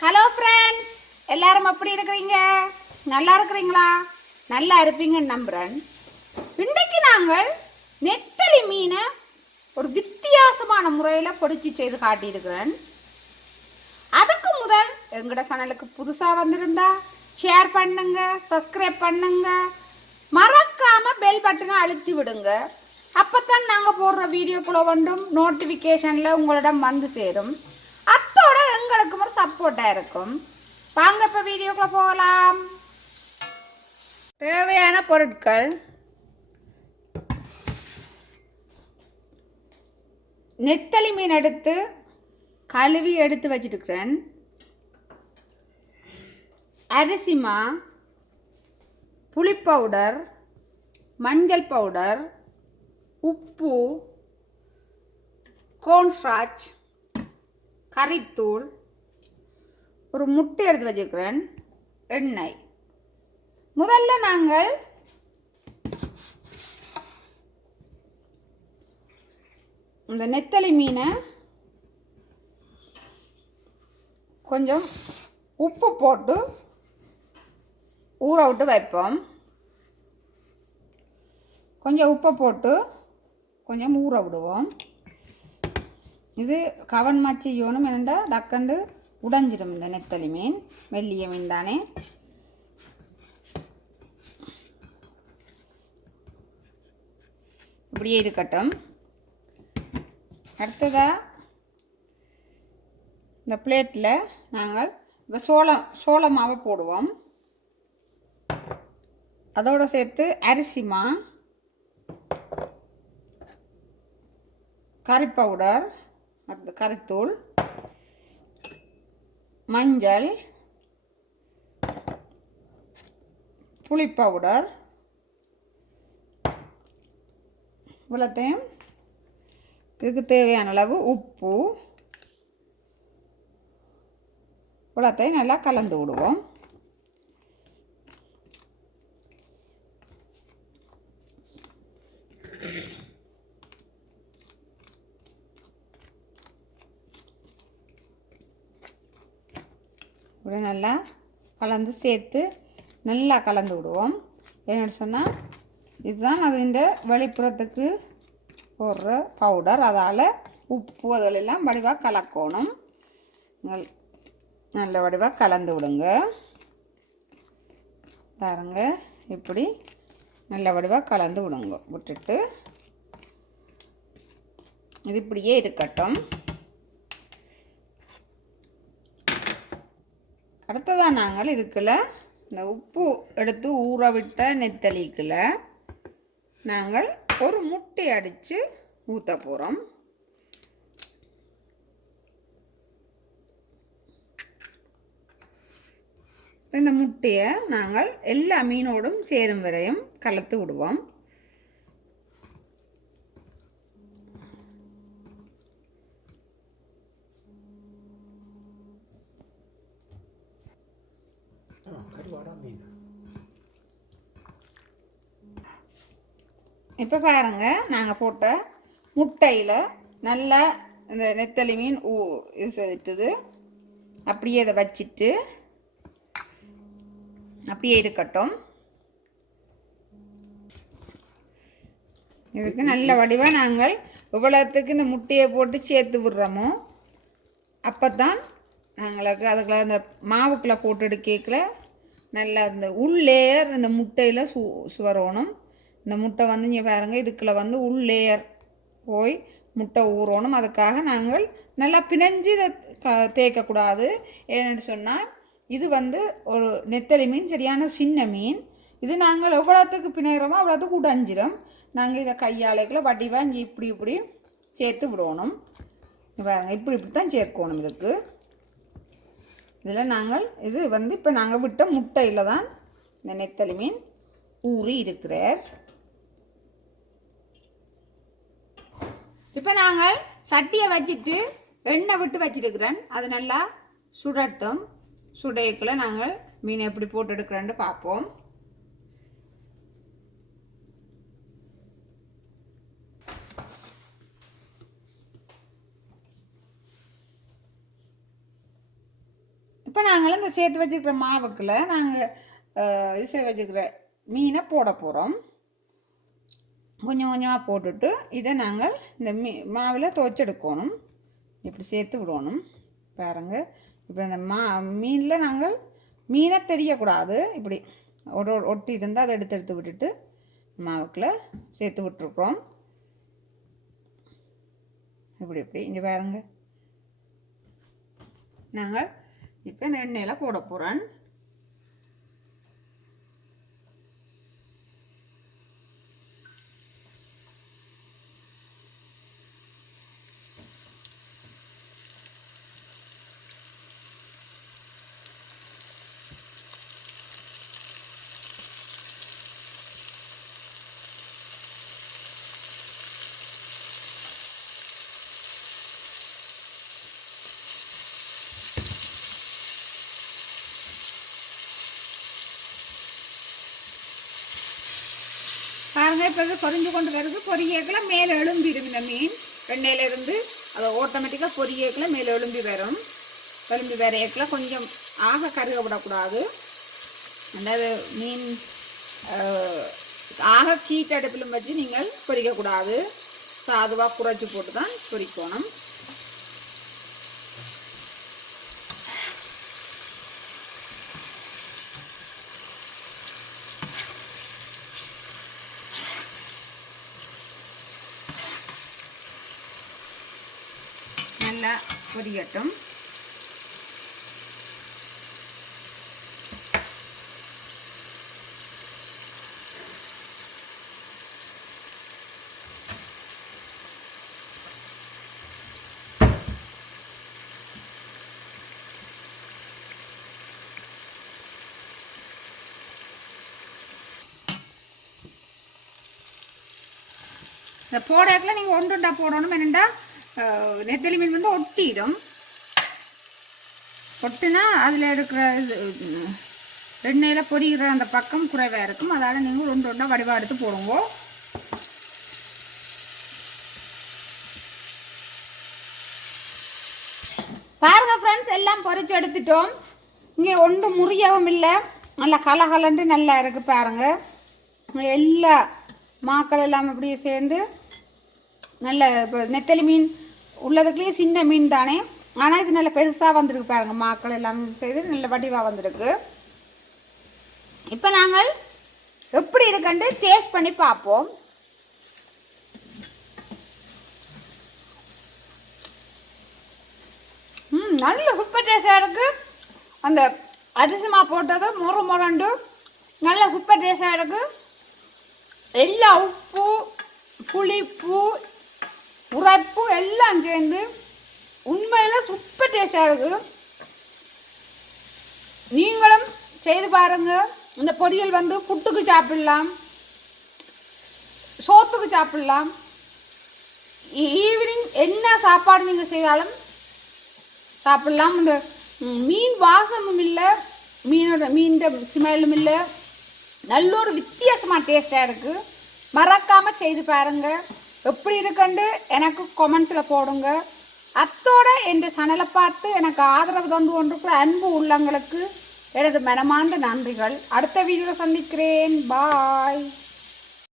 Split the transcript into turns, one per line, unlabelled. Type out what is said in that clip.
Hello friends எல்லாரும் எப்படி இருக்கிறீங்க? நல்லா இருக்கிறீங்களா? நல்லா இருப்பீங்கன்னு நம்புகிறேன் இன்றைக்கு நாங்கள் நெத்தலி மீனை ஒரு வித்தியாசமான முறையில் பொடிச்சு செய்து காட்டியிருக்கிறேன். அதுக்கு முதல் எங்களோட சேனலுக்கு புதுசாக வந்திருந்தா ஷேர் பண்ணுங்க சப்ஸ்கிரைப் பண்ணுங்க. மறக்காமல் பெல் பட்டனை அழுத்தி விடுங்க. அப்பதான் நாங்கள் போடுற வீடியோக்குள்ளே வந்தும் நோட்டிஃபிகேஷனில் உங்களிடம் வந்து சேரும். சப்போர்ட்டாக இருக்கும். வாங்க இப்போ வீடியோக்குள்ள போகலாம். தேவையான பொருட்கள். நெத்தலி மீன் எடுத்து கழுவி எடுத்து வச்சிருக்கிறேன். அரிசிமா புளி பவுடர் மஞ்சள் பவுடர் உப்பு கோன்ஸ்ராச் கறித்தூள் ஒரு முட்டை எடுத்து வச்சுக்கிறேன் எண்ணெய். முதல்ல நாங்கள் இந்த நெத்தலி மீனை கொஞ்சம் உப்பு போட்டு ஊற விட்டு வைப்போம். கொஞ்சம் உப்பை போட்டு கொஞ்சம் ஊற விடுவோம். இது கவன் மாச்சி யோனும் என்னண்டா டக்கண்டு உடைஞ்சிடும் இந்த நெத்தலி மீன். மெல்லிய மீன் தானே. இப்படியே இருக்கட்டும். அடுத்ததாக இந்த பிளேட்டில் நாங்கள் இப்போ சோளம் சோள மாவை போடுவோம். அதோடு சேர்த்து அரிசிமா கறி பவுடர் அடுத்து கறித்தூள் மஞ்சள் புளி பவுடர் இவ்வளோத்தையும் இதுக்கு தேவையான அளவு உப்பு. இவ்வளோத்தையும் நல்லா கலந்து விடுவோம். இப்படி நல்லா கலந்து சேர்த்து நல்லா கலந்து விடுவோம். என்னென்னு சொன்னால் இதுதான் அதுன்ற வெளிப்புறத்துக்கு போடுற பவுடர் அதால் உப்பு அதெல்லாம் வடிவாக கலக்கணும். நல் நல்ல வடிவாக கலந்து விடுங்க. பாருங்க இப்படி நல்ல வடிவாக கலந்து விடுங்க. விட்டுட்டு இது இப்படியே இருக்கட்டும். அடுத்ததாக நாங்கள் இதுக்குள்ள இந்த உப்பு எடுத்து ஊற விட்ட நெத்தலிக்குள்ள நாங்கள் ஒரு முட்டை அடித்து ஊற்ற போகிறோம் இந்த முட்டையை நாங்கள் எல்லா மீனோடும் சேரும் வரையும் கலத்து விடுவோம்.
கருவாடா மீன்
இப்போ பாருங்க நாங்கள் போட்ட முட்டையில் நல்லா இந்த நெத்தலி மீன் ஊ இது அப்படியே இதை வச்சுட்டு அப்படியே இருக்கட்டும் இதுக்கு நல்ல வடிவாக நாங்கள் இவ்வளோத்துக்கு இந்த முட்டையை போட்டு சேர்த்து விடுறோமோ அப்போ தான் நாங்களுக்கு அதுக்குள்ள அந்த மாவுக்குள்ளே போட்டு எடுக்கல நல்லா இந்த உள் லேயர் இந்த முட்டையில் சு சுவரணும் இந்த முட்டை வந்து இங்கே பாருங்க இதுக்குள்ளே வந்து உள் லேயர் போய் முட்டை ஊறணும். அதுக்காக நாங்கள் நல்லா பிணைஞ்சு இதை க தேய்க்கக்கூடாது ஏன்னு சொன்னால் இது வந்து ஒரு நெத்தலி மீன் சரியான சின்ன மீன். இது நாங்கள் எவ்வளோத்துக்கு பிணைகிறோமோ அவ்வளோத்துக்கு உடஞ்சிடும் நாங்கள் இதை கையாளைக்குள்ள வடிவாக இங்கே இப்படி இப்படி சேர்த்து விடணும். பாருங்கள் இப்படி இப்படி தான் சேர்க்கணும் இதுக்கு. இதில் நாங்கள் இது வந்து இப்போ நாங்கள் விட்ட முட்டையில் தான் இந்த நெத்தலி மீன் ஊறி இருக்கிறார். இப்போ நாங்கள் சட்டியை வச்சுட்டு எண்ணெய் விட்டு வச்சிருக்கிறேன். அது நல்லா சுடட்டும். சுடையக்குள்ளே நாங்கள் மீன் எப்படி போட்டு எடுக்கிறேன்னு பார்ப்போம். இப்போ நாங்கள் இந்த சேர்த்து வச்சுருக்கிற மாவுக்குள்ள நாங்கள் இது வச்சுக்கிற மீனை போட போகிறோம் கொஞ்சம் கொஞ்சமாக போட்டுட்டு இதை நாங்கள் இந்த மீ மாவில் துவைச்செடுக்கணும். இப்படி சேர்த்து விடணும். பாருங்க இப்போ இந்த மா மீனில் நாங்கள் மீனை தெரியக்கூடாது. இப்படி ஒட ஒட்டி இருந்தால் அதை எடுத்து எடுத்து விட்டுட்டு மாவுக்குள்ளே சேர்த்து விட்டுருக்குறோம். இப்படி இப்படி இங்கே பாருங்க. நாங்கள் இப்போ இந்த எண்ணெயில் போட போகிறேன் பாருங்க இப்போ இது பொரிஞ்சு கொண்டு வருது. பொரியேக்கில் மேலே எழும்பிடும் இந்த மீன். எண்ணெயிலேருந்து அதை ஆட்டோமேட்டிக்காக பொரியேக்கில் மேலே எழும்பி வரும். எழும்பி வரையக்கில் கொஞ்சம் ஆக கருக விடக்கூடாது அதாவது மீன் ஆக கீட்டடுப்பிலும் வச்சு நீங்கள் பொரிக்கக்கூடாது சாதுவாக குறைச்சி போட்டு தான் பொரிக்கணும் நல்லா பொரியட்டும். இந்த போடக்கில் நீங்கள் ஒன்றுண்டா போடணும் என்னண்டா? நெத்தலி மீன் வந்து ஒட்டிடும். ஒட்டுனா அதில் இருக்கிற இது எண்ணெயில் பொரிகிற அந்த பக்கம் குறைவாக இருக்கும். அதால் நீங்கள் ரெண்டு ரெண்டாக வடிவாக எடுத்து போடுங்க. பாருங்க ஃப்ரெண்ட்ஸ் எல்லாம் பொறிச்சு எடுத்துட்டோம். இங்கே ஒன்றும் முறியவும் இல்லை. நல்லா கலகலன்ட்டு நல்லா இருக்குது பாருங்கள் எல்லா மாக்கள் எல்லாம் அப்படியே சேர்ந்து நல்ல இப்போ நெத்தலி மீன் உள்ளதுக்குள்ளேயே சின்ன மீன் தானே. ஆனால் இது நல்ல பெருசாக வந்திருக்கு பாருங்க. மாக்கள் எல்லாம் செய்து நல்ல வடிவாக வந்திருக்கு. இப்போ நாங்கள் எப்படி இருக்குன்ட்டு டேஸ்ட் பண்ணி பார்ப்போம். ம் நல்ல சூப்பர் டேஸ்டாக இருக்குது அந்த அரிசிமா போட்டது முறு முரண்டு நல்ல சூப்பர் டேஸ்டாக இருக்குது எல்லா உப்பு புளிப்பு உரைப்பு எல்லாம் சேர்ந்து உண்மையில் சூப்பர் டேஸ்டாக இருக்குது நீங்களும் செய்து பாருங்கள் இந்த பொரியல் வந்து புட்டுக்கு சாப்பிடலாம். சோத்துக்கு சாப்பிடலாம். ஈவினிங் என்ன சாப்பாடு நீங்கள் செய்தாலும் சாப்பிடலாம். இந்த மீன் வாசமும் இல்லை மீனோட மீன் ஸ்மெல்லும் இல்லை. நல்ல ஒரு வித்தியாசமாக டேஸ்ட்டாக இருக்குது மறக்காமல் செய்து பாருங்கள் எப்படி இருக்குண்டு? எனக்கு கொமெண்ட்ஸில் போடுங்க. அத்தோட என் சனலை பார்த்து எனக்கு ஆதரவு தந்து கொண்டிருக்கிற அன்பு உள்ளங்களுக்கு எனது மனமார்ந்த நன்றிகள். அடுத்த வீடியோவில் சந்திக்கிறேன். பாய்